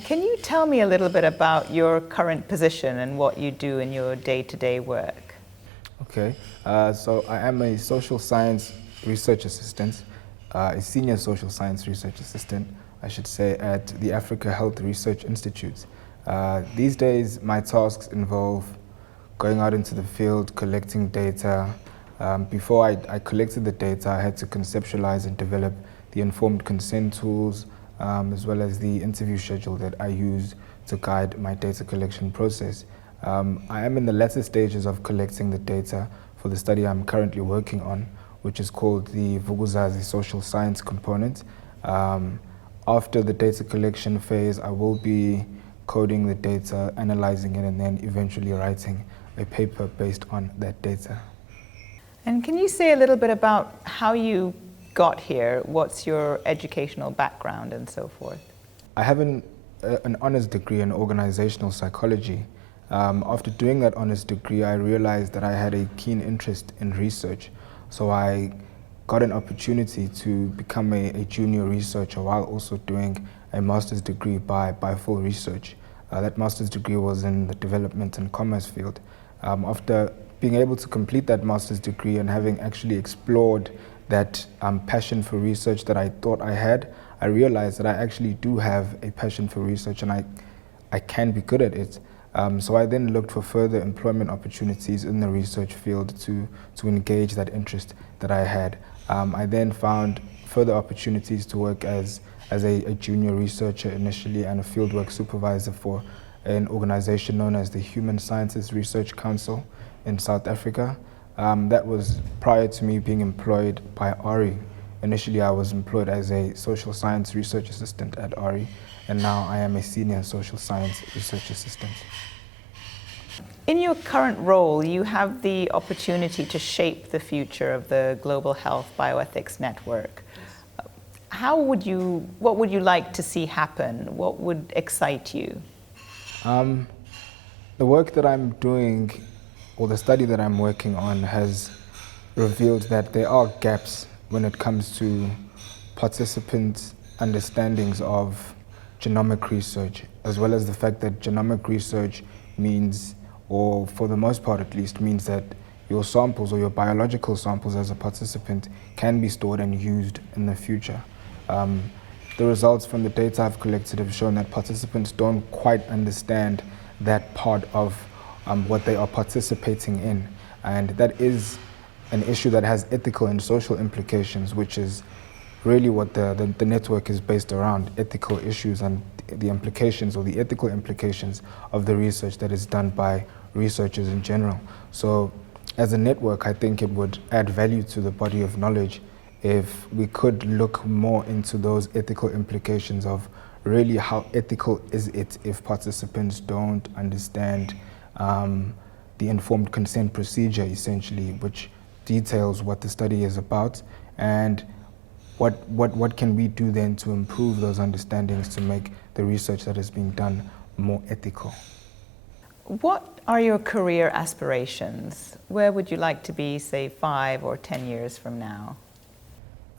Can you tell me a little bit about your current position and what you do in your day-to-day work? Okay, so I am a social science research assistant, a senior social science research assistant, I should say, at the Africa Health Research Institute. These days, my tasks involve going out into the field, collecting data. Before I collected the data, I had to conceptualize and develop the informed consent tools, as well as the interview schedule that I use to guide my data collection process. I am in the latter stages of collecting the data for the study I'm currently working on, which is called the Vuguzazi social science component. After the data collection phase, I will be coding the data, analyzing it, and then eventually writing a paper based on that data. And can you say a little bit about how you got here? What's your educational background and so forth? I have an honors degree in organizational psychology. After doing that honors degree, I realized that I had a keen interest in research. So I got an opportunity to become a junior researcher while also doing a master's degree by full research. That master's degree was in the development and commerce field. After being able to complete that master's degree and having actually explored that passion for research that I thought I had, I realized that I actually do have a passion for research and I can be good at it. So I then looked for further employment opportunities in the research field to engage that interest that I had. I then found further opportunities to work as a junior researcher initially and a fieldwork supervisor for an organization known as the Human Sciences Research Council in South Africa. That was prior to me being employed by RE. Initially, I was employed as a social science research assistant at RE, and now I am a senior social science research assistant. In your current role, you have the opportunity to shape the future of the Global Health Bioethics Network. What would you like to see happen? What would excite you? The work that I'm doing, or the study that I'm working on, has revealed that there are gaps when it comes to participants' understandings of genomic research, as well as the fact that genomic research means, or for the most part at least, means that your samples or your biological samples as a participant can be stored and used in the future. The results from the data I've collected have shown that participants don't quite understand that part of what they are participating in. And that is an issue that has ethical and social implications, which is really what the network is based around, ethical issues and the implications or the ethical implications of the research that is done by researchers in general. So as a network, I think it would add value to the body of knowledge if we could look more into those ethical implications of really how ethical is it if participants don't understand the informed consent procedure, essentially, which details what the study is about, and what can we do then to improve those understandings to make the research that is being done more ethical. What are your career aspirations? Where would you like to be, say, 5 or 10 years from now?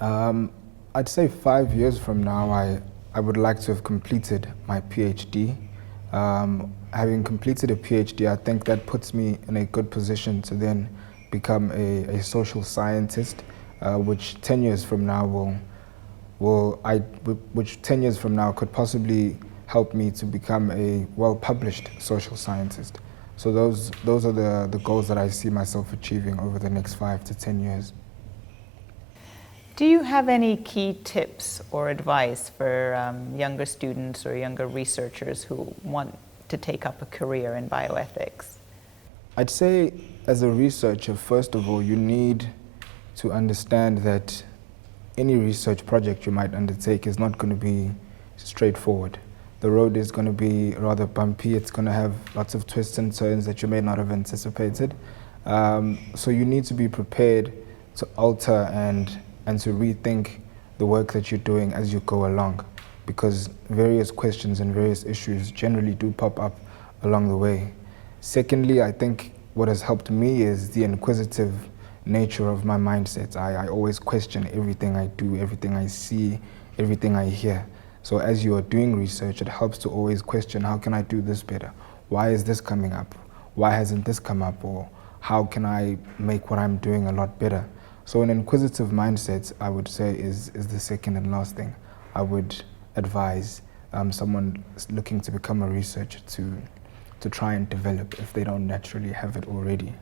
I'd say 5 years from now, I would like to have completed my PhD. Having completed a PhD, I think that puts me in a good position to then become a social scientist, which 10 years from now which 10 years from now could possibly help me to become a well-published social scientist. So those are the goals that I see myself achieving over the next 5 to 10 years. Do you have any key tips or advice for younger students or younger researchers who want to take up a career in bioethics? I'd say as a researcher, first of all, you need to understand that any research project you might undertake is not going to be straightforward. The road is going to be rather bumpy. It's going to have lots of twists and turns that you may not have anticipated. So you need to be prepared to alter and to rethink the work that you're doing as you go along, because various questions and various issues generally do pop up along the way. Secondly, I think what has helped me is the inquisitive nature of my mindset. I always question everything I do, everything I see, everything I hear. So as you are doing research, it helps to always question, how can I do this better? Why is this coming up? Why hasn't this come up? Or how can I make what I'm doing a lot better? So an inquisitive mindset, I would say, is the second and last thing I would advise someone looking to become a researcher to try and develop if they don't naturally have it already.